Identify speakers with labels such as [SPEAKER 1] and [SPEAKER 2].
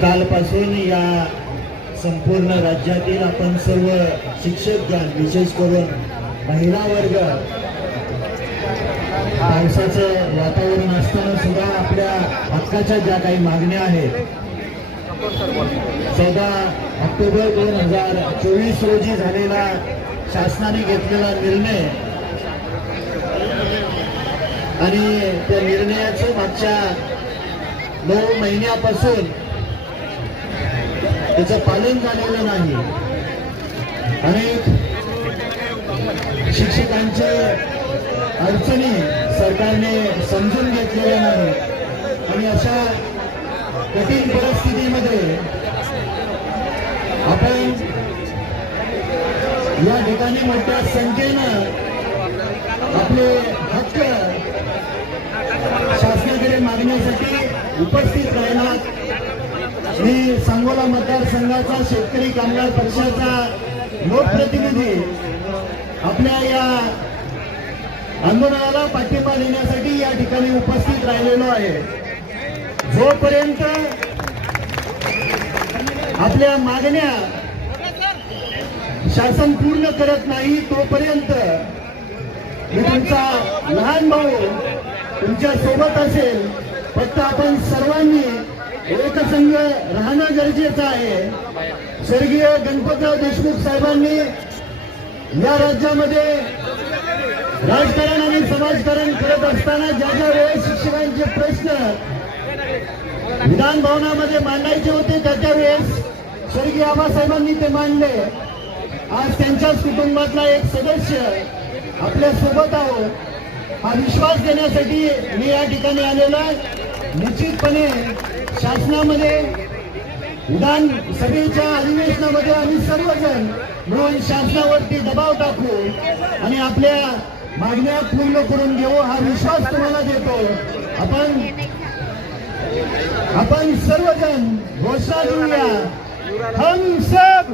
[SPEAKER 1] कालपासून या संपूर्ण राज्यातील आपण सर्व शिक्षकगण विशेष करून महिला वर्ग पावसाचं वातावरण असताना सुद्धा आपल्या हक्काच्या ज्या काही मागण्या आहेत चौदा ऑक्टोबर दोन हजार चोवीस रोजी झालेला शासनाने घेतलेला निर्णय आणि त्या निर्णयाचं मागच्या नऊ महिन्यापासून त्याचं पालन झालेलं नाही. अनेक शिक्षकांचे अडचणी सरकारने समजून घेतलेल्या नाही आणि अशा कठीण परिस्थितीमध्ये आपण या ठिकाणी मोठ्या संख्येनं आपले हक्क शासनाकडे मागण्यासाठी उपस्थित राहिले. मी सांगोला मतदारसंघाचा शेतकरी कामगार पक्षाचा लोकप्रतिनिधी. आपल्या या आंदोलनाला पाठिंबा देण्यासाठी या ठिकाणी उपस्थित राहिलेलो आहे. जोपर्यंत आपल्या मागण्या शासन पूर्ण करत नाही तोपर्यंत मी तुमचा लहान भाऊ तुमच्यासोबत असेल फक्त आपण सर्वांनी एकसंघ राहणं गरजेचं आहे. स्वर्गीय गणपतराव देशमुख साहेबांनी या राज्यामध्ये राजकारण आणि समाजकारण करत असताना ज्या ज्या वेळेस शिक्षकांचे प्रश्न विधान भवनामध्ये मांडायचे होते त्या त्या वेळेस स्वर्गीय आबासाहेबांनी ते मांडले. आज त्यांच्याच कुटुंबातला एक सदस्य आपल्यासोबत आहोत. हा विश्वास देण्यासाठी मी या ठिकाणी आलेला निश्चितपणे शासनामध्ये विधानसभेच्या अधिवेशनामध्ये आम्ही सर्वजण मिळून शासनावरती दबाव टाकू आणि आपल्या मागण्या पूर्ण करून घेऊ हा विश्वास तुम्हाला देतो. आपण आपण सर्वजण घोषणा देऊया. हम सब